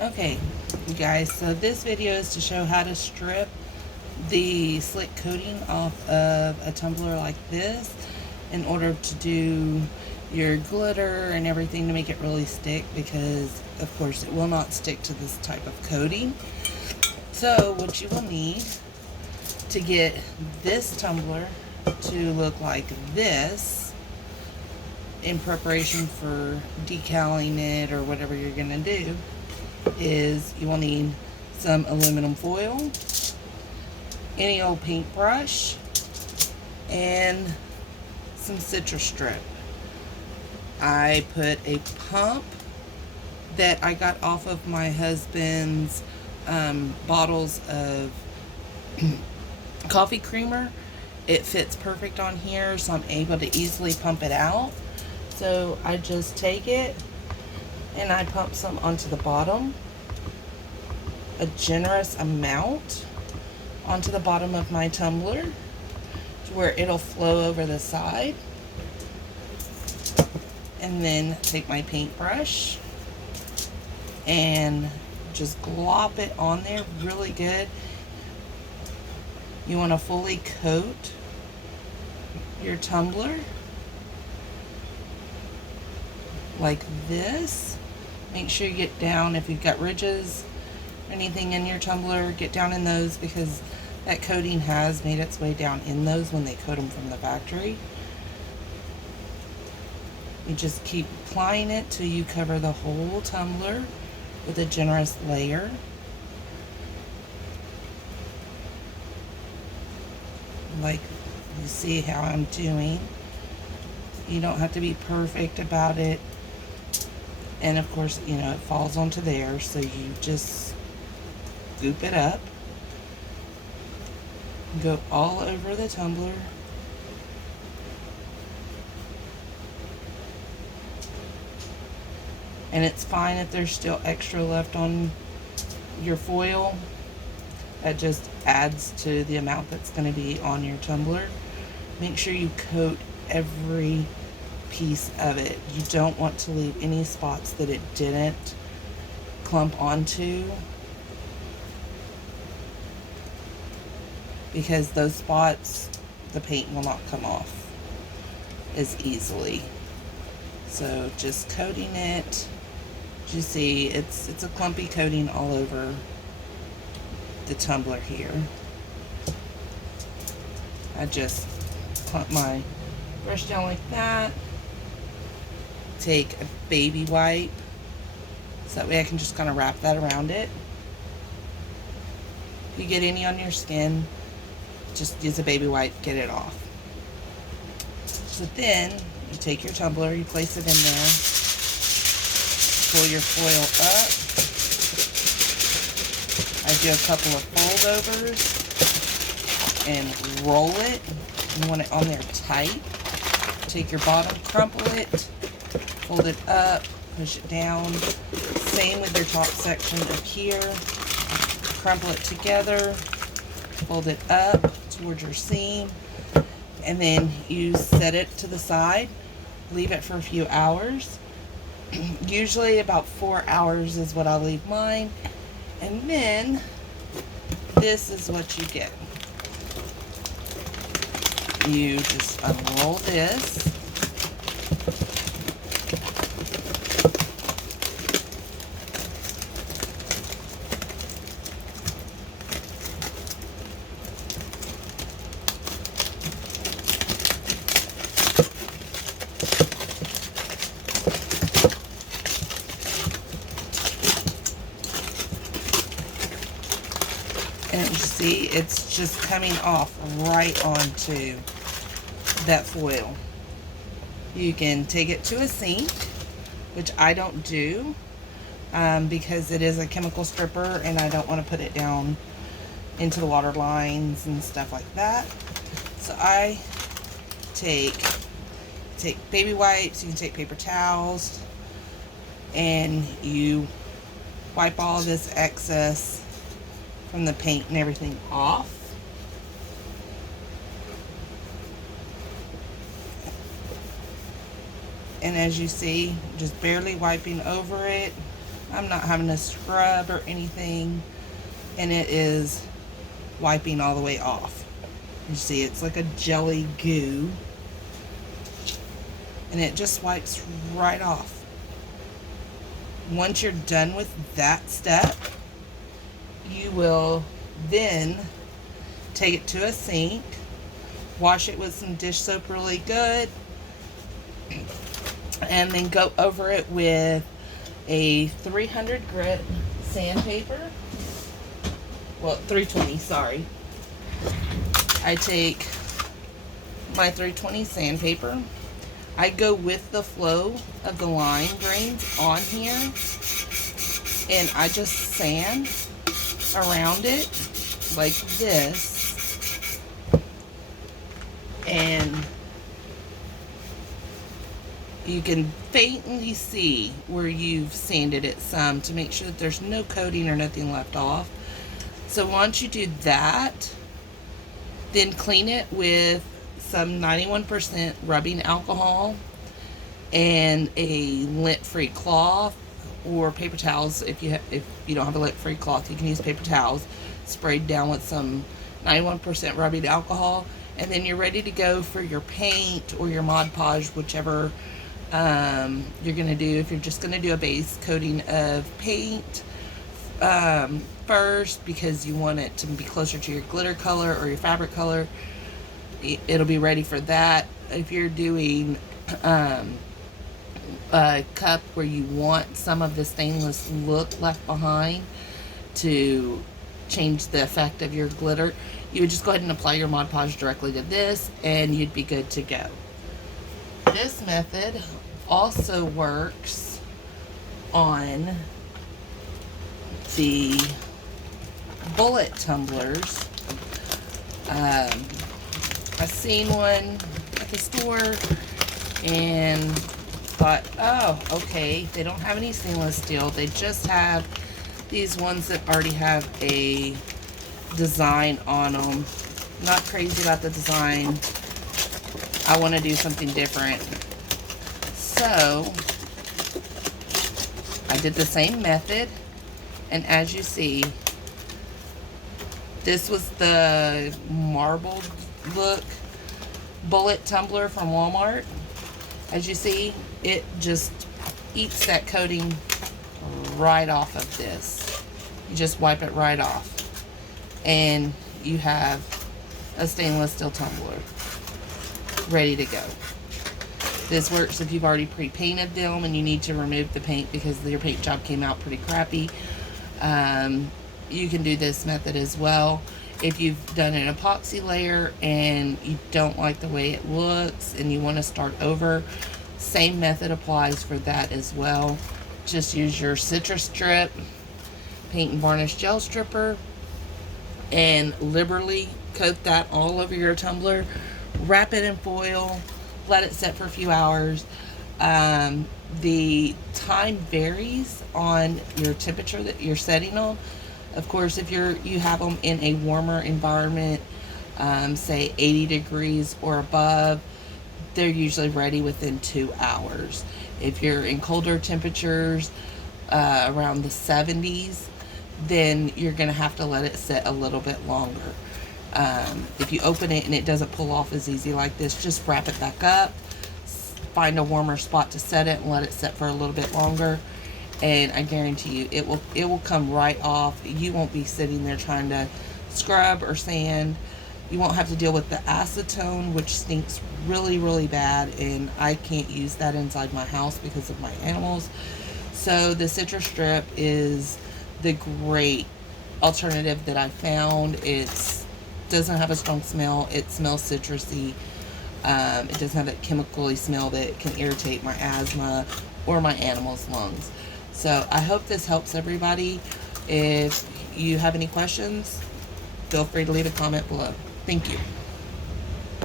Okay, you guys, so this video is to show how to strip the slick coating off of a tumbler like this in order to do your glitter and everything to make it really stick, because of course it will not stick to this type of coating. So what you will need to get this tumbler to look like this in preparation for decaling it or whatever you're gonna do is you will need some aluminum foil, any old paintbrush, and some citrus strip. I put a pump that I got off of my husband's bottles of coffee creamer. It fits perfect on here, so I'm able to easily pump it out. So I just take it and I pump some onto the bottom, a generous amount onto the bottom of my tumbler to where it'll flow over the side. And then take my paintbrush and just glop it on there really good. You want to fully coat your tumbler like this. Make sure you get down, if you've got ridges or anything in your tumbler, get down in those, because that coating has made its way down in those when they coat them from the factory. You just keep applying it till you cover the whole tumbler with a generous layer. Like you see how I'm doing. You don't have to be perfect about it. And of course, you know, it falls onto there, so you just scoop it up. Go all over the tumbler. And it's fine if there's still extra left on your foil. That just adds to the amount that's going to be on your tumbler. Make sure you coat every piece of it. You don't want to leave any spots that it didn't clump onto, because those spots, the paint will not come off as easily. So just coating it. As you see, it's a clumpy coating all over the tumbler here. I just clump my brush down like that. Take a baby wipe, so that way I can just kind of wrap that around it. If you get any on your skin, just use a baby wipe, get it off. So then you take your tumbler, you place it in there, pull your foil up. I do a couple of foldovers and roll it. You want it on there tight. Take your bottom, crumple it, fold it up, push it down. Same with your top section up here. Crumple it together, fold it up towards your seam, and then you set it to the side. Leave it for a few hours. Usually about 4 hours is what I leave mine. And then this is what you get. You just unroll this. And you see, it's just coming off right onto that foil. You can take it to a sink, which I don't do because it is a chemical stripper and I don't want to put it down into the water lines and stuff like that. So I take baby wipes, you can take paper towels, and you wipe all this excess from the paint and everything off. And as you see, just barely wiping over it. I'm not having to scrub or anything, and it is wiping all the way off. You see, it's like a jelly goo, and it just wipes right off. Once you're done with that step, you will then take it to a sink, wash it with some dish soap really good, and then go over it with a 300 grit sandpaper. Well, 320, sorry. I take my 320 sandpaper. I go with the flow of the line grains on here, and I just sand around it like this, and you can faintly see where you've sanded it some to make sure that there's no coating or nothing left off. So once you do that, then clean it with some 91% rubbing alcohol and a lint-free cloth or paper towels. If you don't have a lint-free cloth, you can use paper towels sprayed down with some 91% rubbing alcohol, and then you're ready to go for your paint or your Mod Podge, whichever you're going to do. If you're just going to do a base coating of paint first, because you want it to be closer to your glitter color or your fabric color, it'll be ready for that. If you're doing a cup where you want some of the stainless look left behind to change the effect of your glitter, you would just go ahead and apply your Mod Podge directly to this, and you'd be good to go. This method also works on the bullet tumblers. I seen one at the store and thought, oh, okay, they don't have any stainless steel. They just have these ones that already have a design on them. Not crazy about the design. I want to do something different. So I did the same method, and as you see, this was the marbled look bullet tumbler from Walmart. As you see, it just eats that coating right off of this. You just wipe it right off, and you have a stainless steel tumbler ready to go. This works if you've already pre-painted them and you need to remove the paint because your paint job came out pretty crappy. You can do this method as well. If you've done an epoxy layer and you don't like the way it looks and you want to start over, same method applies for that as well. Just use your citrus strip, paint and varnish gel stripper, and liberally coat that all over your tumbler. Wrap it in foil, let it set for a few hours. The time varies on your temperature that you're setting them. Of course, if you have them in a warmer environment, say 80 degrees or above, they're usually ready within 2 hours. If you're in colder temperatures, around the 70s, then you're going to have to let it sit a little bit longer. If you open it and it doesn't pull off as easy like this, just wrap it back up, find a warmer spot to set it, and let it set for a little bit longer. And I guarantee you it will come right off. You won't be sitting there trying to scrub or sand. You won't have to deal with the acetone, which stinks really, really bad, and I can't use that inside my house because of my animals. So the citrus strip is the great alternative that I found. It doesn't have a strong smell. It smells citrusy. It doesn't have that chemically smell that can irritate my asthma or my animals' lungs. So I hope this helps everybody. If you have any questions, feel free to leave a comment below. Thank you.